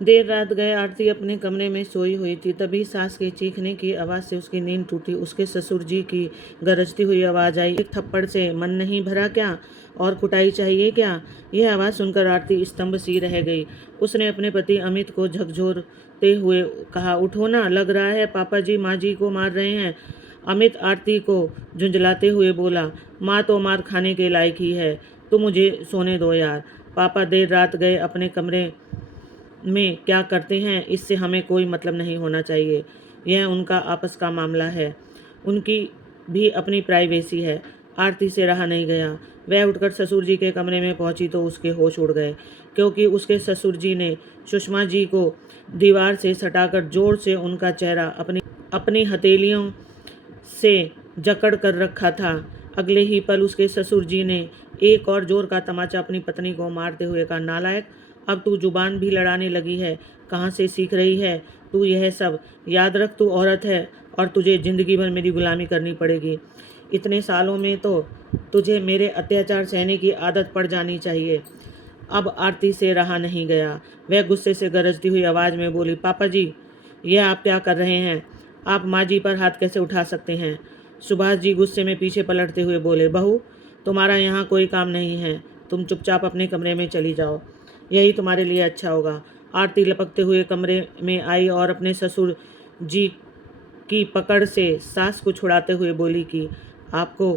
देर रात गए आरती अपने कमरे में सोई हुई थी। तभी सास के चीखने की आवाज़ से उसकी नींद टूटी। उसके ससुर जी की गरजती हुई आवाज़ आई, एक थप्पड़ से मन नहीं भरा क्या, और कुटाई चाहिए क्या? यह आवाज़ सुनकर आरती स्तंभ सी रह गई। उसने अपने पति अमित को झकझोरते हुए कहा, उठो ना, लग रहा है पापा जी माँ जी को मार रहे हैं। अमित आरती को झुंझलाते हुए बोला, माँ तो मार खाने के लायक ही है, तुम मुझे सोने दो यार। पापा देर रात गए अपने कमरे में क्या करते हैं इससे हमें कोई मतलब नहीं होना चाहिए। यह उनका आपस का मामला है, उनकी भी अपनी प्राइवेसी है। आरती से रहा नहीं गया। वह उठकर ससुर जी के कमरे में पहुंची तो उसके होश उड़ गए, क्योंकि उसके ससुर जी ने सुषमा जी को दीवार से सटाकर जोर से उनका चेहरा अपनी अपनी हथेलियों से जकड़ कर रखा था। अगले ही पल उसके ससुर जी ने एक और जोर का तमाचा अपनी पत्नी को मारते हुए कहा, नालायक, अब तू जुबान भी लड़ाने लगी है। कहाँ से सीख रही है तू यह सब? याद रख, तू औरत है और तुझे जिंदगी भर मेरी गुलामी करनी पड़ेगी। इतने सालों में तो तुझे मेरे अत्याचार सहने की आदत पड़ जानी चाहिए। अब आरती से रहा नहीं गया। वह गुस्से से गरजती हुई आवाज में बोली, पापा जी, यह आप क्या कर रहे हैं? आप माँ जी पर हाथ कैसे उठा सकते हैं? सुभाष जी गुस्से में पीछे पलटते हुए बोले, बहू, तुम्हारा यहाँ कोई काम नहीं है, तुम चुपचाप अपने कमरे में चली जाओ, यही तुम्हारे लिए अच्छा होगा। आरती लपकते हुए कमरे में आई और अपने ससुर जी की पकड़ से सास को छुड़ाते हुए बोली कि आपको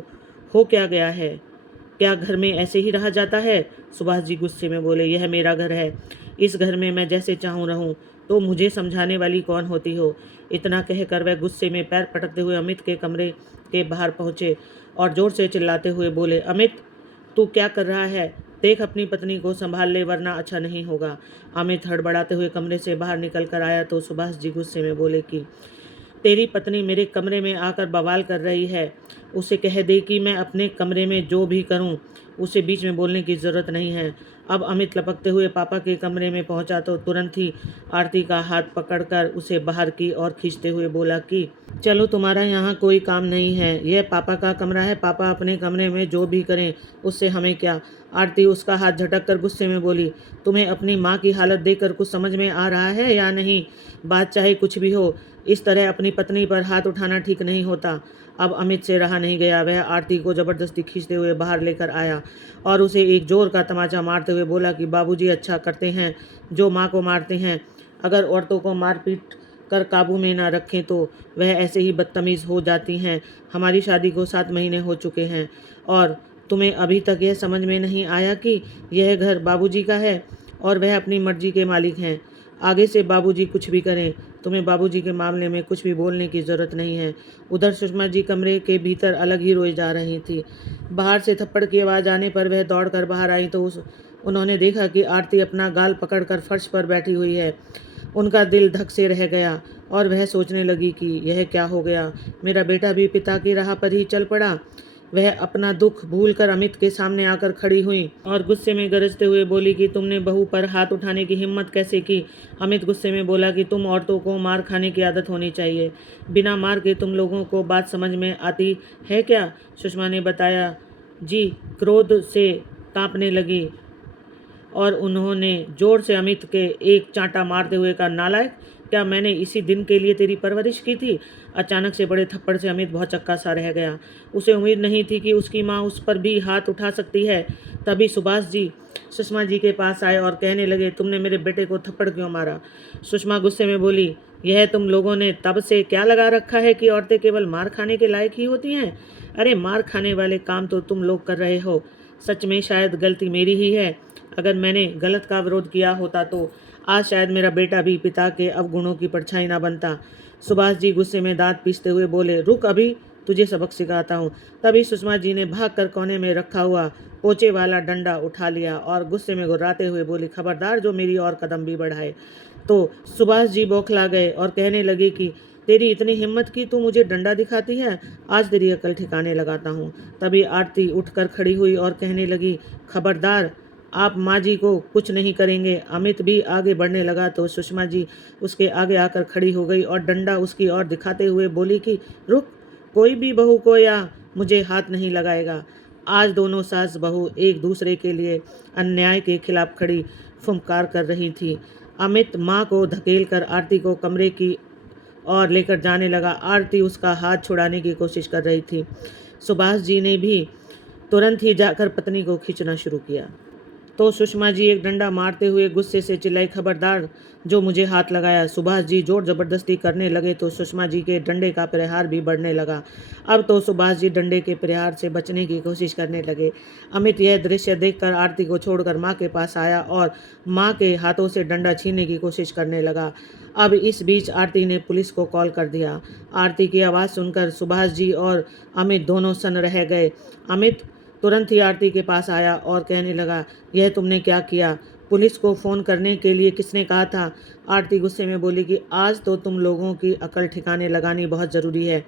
हो क्या गया है? क्या घर में ऐसे ही रहा जाता है? सुभाष जी गुस्से में बोले, यह मेरा घर है, इस घर में मैं जैसे चाहूँ रहूं, तो मुझे समझाने वाली कौन होती हो? इतना कहकर वह गुस्से में पैर पटकते हुए अमित के कमरे के बाहर पहुंचे और जोर से चिल्लाते हुए बोले, अमित, तू क्या कर रहा है? देख, अपनी पत्नी को संभाल ले, वरना अच्छा नहीं होगा। अमित हड़बड़ाते हुए कमरे से बाहर निकल कर आया तो सुभाष जी गुस्से में बोले कि तेरी पत्नी मेरे कमरे में आकर बवाल कर रही है, उसे कह दे कि मैं अपने कमरे में जो भी करूं, उसे बीच में बोलने की ज़रूरत नहीं है। अब अमित लपकते हुए पापा के कमरे में पहुंचा तो तुरंत ही आरती का हाथ पकड़कर उसे बाहर की ओर खींचते हुए बोला कि चलो, तुम्हारा यहाँ कोई काम नहीं है, यह पापा का कमरा है, पापा अपने कमरे में जो भी करें उससे हमें क्या। आरती उसका हाथ झटक कर गुस्से में बोली, तुम्हें अपनी माँ की हालत देखकर कुछ समझ में आ रहा है या नहीं? बात चाहे कुछ भी हो, इस तरह अपनी पत्नी पर हाथ उठाना ठीक नहीं होता। अब अमित से रहा नहीं गया। वह आरती को जबरदस्ती खींचते हुए बाहर लेकर आया और उसे एक जोर का तमाचा मारते हुए बोला कि बाबूजी अच्छा करते हैं जो माँ को मारते हैं। अगर औरतों को मार पीट कर काबू में ना रखें तो वह ऐसे ही बदतमीज़ हो जाती हैं। हमारी शादी को 7 महीने हो चुके हैं और तुम्हें अभी तक यह समझ में नहीं आया कि यह घर बाबूजी का है और वह अपनी मर्जी के मालिक हैं। आगे से बाबूजी कुछ भी करें, तुम्हें बाबूजी के मामले में कुछ भी बोलने की ज़रूरत नहीं है। उधर सुषमा जी कमरे के भीतर अलग ही रोई जा रही थी। बाहर से थप्पड़ की आवाज़ आने पर वह दौड़कर बाहर आई तो उन्होंने देखा कि आरती अपना गाल पकड़कर फर्श पर बैठी हुई है। उनका दिल धक से रह गया और वह सोचने लगी कि यह क्या हो गया, मेरा बेटा भी पिता की राह पर ही चल पड़ा। वह अपना दुख भूलकर अमित के सामने आकर खड़ी हुई और गुस्से में गरजते हुए बोली कि तुमने बहू पर हाथ उठाने की हिम्मत कैसे की? अमित गुस्से में बोला कि तुम औरतों को मार खाने की आदत होनी चाहिए, बिना मार के तुम लोगों को बात समझ में आती है क्या? सुषमा ने बताया। जी क्रोध से कांपने लगी और उन्होंने जोर से अमित के एक चांटा मारते हुए कहा, नालायक, क्या मैंने इसी दिन के लिए तेरी परवरिश की थी? अचानक से बड़े थप्पड़ से अमित बहुत चक्का सा रह गया। उसे उम्मीद नहीं थी कि उसकी माँ उस पर भी हाथ उठा सकती है। तभी सुभाष जी सुषमा जी के पास आए और कहने लगे, तुमने मेरे बेटे को थप्पड़ क्यों मारा? सुषमा गुस्से में बोली, यह तुम लोगों ने तब से क्या लगा रखा है कि औरतें केवल मार खाने के लायक ही होती हैं? अरे, मार खाने वाले काम तो तुम लोग कर रहे हो। सच में शायद गलती मेरी ही है। अगर मैंने गलत का विरोध किया होता तो आज शायद मेरा बेटा भी पिता के अवगुणों की परछाई ना बनता। सुभाष जी गुस्से में दांत पीसते हुए बोले, रुक, अभी तुझे सबक सिखाता हूँ। तभी सुषमा जी ने भागकर कोने में रखा हुआ पोचे वाला डंडा उठा लिया और गुस्से में गुर्राते हुए बोली, खबरदार जो मेरी और कदम भी बढ़ाए। तो सुभाष जी बौखला गए और कहने लगे कि तेरी इतनी हिम्मत की तू मुझे डंडा दिखाती है, आज तेरी अकल ठिकाने लगाता हूँ। तभी आरती उठकर खड़ी हुई और कहने लगी, खबरदार, आप माँ जी को कुछ नहीं करेंगे। अमित भी आगे बढ़ने लगा तो सुषमा जी उसके आगे आकर खड़ी हो गई और डंडा उसकी ओर दिखाते हुए बोली कि रुक, कोई भी बहू को या मुझे हाथ नहीं लगाएगा। आज दोनों सास बहू एक दूसरे के लिए अन्याय के खिलाफ खड़ी फुंकार कर रही थी। अमित माँ को धकेलकर आरती को कमरे की ओर लेकर जाने लगा। आरती उसका हाथ छुड़ाने की कोशिश कर रही थी। सुभाष जी ने भी तुरंत ही जाकर पत्नी को खींचना शुरू किया तो सुषमा जी एक डंडा मारते हुए गुस्से से चिल्लाई, खबरदार जो मुझे हाथ लगाया। सुभाष जी जोर जबरदस्ती करने लगे तो सुषमा जी के डंडे का प्रहार भी बढ़ने लगा। अब तो सुभाष जी डंडे के प्रहार से बचने की कोशिश करने लगे। अमित यह दृश्य देखकर आरती को छोड़कर माँ के पास आया और माँ के हाथों से डंडा छीनने की कोशिश करने लगा। अब इस बीच आरती ने पुलिस को कॉल कर दिया। आरती की आवाज़ सुनकर सुभाष जी और अमित दोनों सन्न रह गए। अमित तुरंत ही आरती के पास आया और कहने लगा, यह तुमने क्या किया? पुलिस को फ़ोन करने के लिए किसने कहा था? आरती गुस्से में बोली कि आज तो तुम लोगों की अकल ठिकाने लगानी बहुत ज़रूरी है,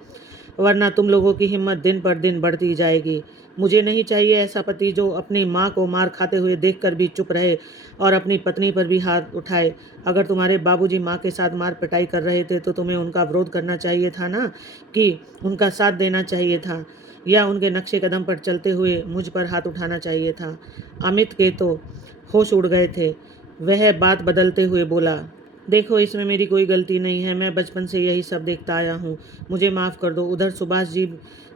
वरना तुम लोगों की हिम्मत दिन पर दिन बढ़ती जाएगी। मुझे नहीं चाहिए ऐसा पति जो अपनी माँ को मार खाते हुए देखकर भी चुप रहे और अपनी पत्नी पर भी हाथ उठाए। अगर तुम्हारे बाबूजी माँ के साथ मार पिटाई कर रहे थे तो तुम्हें उनका विरोध करना चाहिए था ना, कि उनका साथ देना चाहिए था, या उनके नक्शे कदम पर चलते हुए मुझ पर हाथ उठाना चाहिए था। अमित के तो होश उड़ गए थे। वह बात बदलते हुए बोला, देखो इसमें मेरी कोई गलती नहीं है, मैं बचपन से यही सब देखता आया हूँ, मुझे माफ़ कर दो। उधर सुभाष जी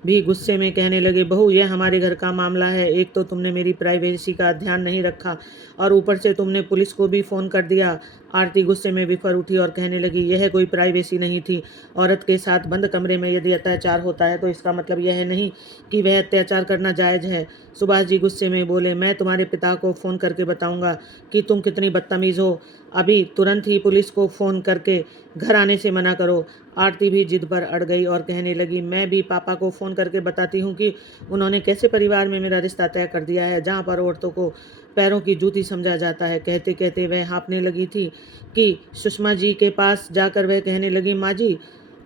भी गुस्से में कहने लगे, बहू यह हमारे घर का मामला है, एक तो तुमने मेरी प्राइवेसी का ध्यान नहीं रखा और ऊपर से तुमने पुलिस को भी फ़ोन कर दिया। आरती गुस्से में विफर उठी और कहने लगी, यह कोई प्राइवेसी नहीं थी। औरत के साथ बंद कमरे में यदि अत्याचार होता है तो इसका मतलब यह नहीं कि वह अत्याचार करना जायज़ है। सुभाष जी गुस्से में बोले, मैं तुम्हारे पिता को फ़ोन करके बताऊंगा कि तुम कितनी बदतमीज़ हो। अभी तुरंत ही पुलिस को फ़ोन करके घर आने से मना करो। आरती भी जिद पर अड़ गई और कहने लगी, मैं भी पापा को फ़ोन करके बताती हूँ कि उन्होंने कैसे परिवार में मेरा रिश्ता तय कर दिया है, जहाँ पर औरतों को पैरों की जूती समझा जाता है। कहते कहते वह हाँफने लगी थी कि सुषमा जी के पास जाकर वह कहने लगी, माँ जी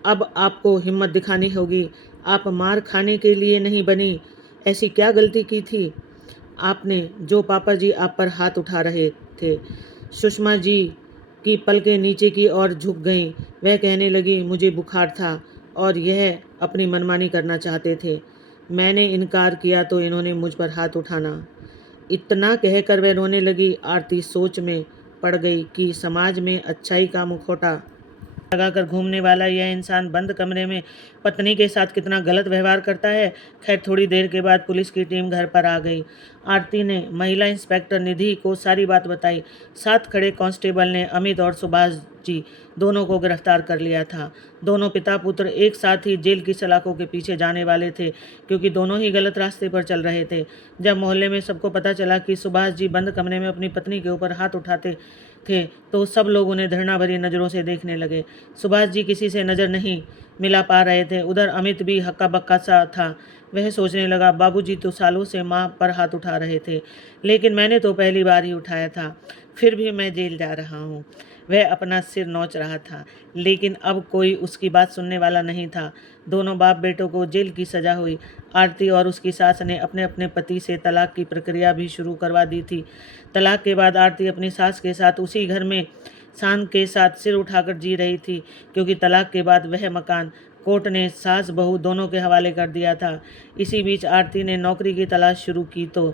अब आपको हिम्मत दिखानी होगी, आप मार खाने के लिए नहीं बनी। ऐसी क्या गलती की थी आपने जो पापा जी आप पर हाथ उठा रहे थे? सुषमा जी की पलकें नीचे की ओर झुक गईं। वह कहने लगी, मुझे बुखार था और यह अपनी मनमानी करना चाहते थे। मैंने इनकार किया तो इन्होंने मुझ पर हाथ उठाना। इतना कहकर वह रोने लगी। आरती सोच में पड़ गई कि समाज में अच्छाई का मुखौटा लगाकर घूमने वाला यह इंसान बंद कमरे में पत्नी के साथ कितना गलत व्यवहार करता है। खैर थोड़ी देर के बाद पुलिस की टीम घर पर आ गई। आरती ने महिला इंस्पेक्टर निधि को सारी बात बताई। साथ खड़े कांस्टेबल ने अमित और सुभाष जी दोनों को गिरफ्तार कर लिया था। दोनों पिता पुत्र एक साथ ही जेल की सलाखों के पीछे जाने वाले थे, क्योंकि दोनों ही गलत रास्ते पर चल रहे थे। जब मोहल्ले में सबको पता चला कि सुभाष जी बंद कमरे में अपनी पत्नी के ऊपर हाथ उठाते थे तो सब लोग उन्हें घृणा भरी नज़रों से देखने लगे। सुभाष जी किसी से नज़र नहीं मिला पा रहे थे। उधर अमित भी हक्का बक्का सा था। वह सोचने लगा, बाबूजी तो सालों से माँ पर हाथ उठा रहे थे, लेकिन मैंने तो पहली बार ही उठाया था, फिर भी मैं जेल जा रहा हूँ। वह अपना सिर नोच रहा था, लेकिन अब कोई उसकी बात सुनने वाला नहीं था। दोनों बाप बेटों को जेल की सज़ा हुई। आरती और उसकी सास ने अपने अपने पति से तलाक की प्रक्रिया भी शुरू करवा दी थी। तलाक के बाद आरती अपनी सास के साथ उसी घर में शान के साथ सिर उठाकर जी रही थी, क्योंकि तलाक के बाद वह मकान कोर्ट ने सास बहू दोनों के हवाले कर दिया था। इसी बीच आरती ने नौकरी की तलाश शुरू की तो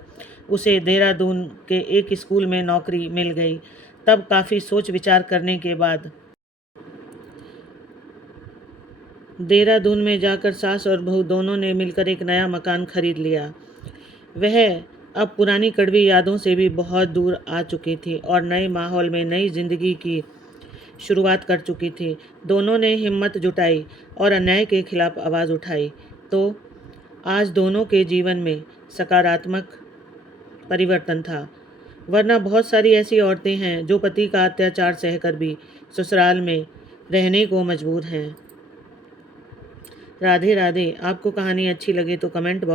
उसे देहरादून के एक स्कूल में नौकरी मिल गई। तब काफ़ी सोच विचार करने के बाद देहरादून में जाकर सास और बहू दोनों ने मिलकर एक नया मकान खरीद लिया। वह अब पुरानी कड़वी यादों से भी बहुत दूर आ चुकी थी और नए माहौल में नई जिंदगी की शुरुआत कर चुकी थी। दोनों ने हिम्मत जुटाई और अन्याय के खिलाफ आवाज़ उठाई तो आज दोनों के जीवन में सकारात्मक परिवर्तन था। वरना बहुत सारी ऐसी औरतें हैं जो पति का अत्याचार सहकर भी ससुराल में रहने को मजबूर हैं। राधे राधे। आपको कहानी अच्छी लगे तो कमेंट बॉक्स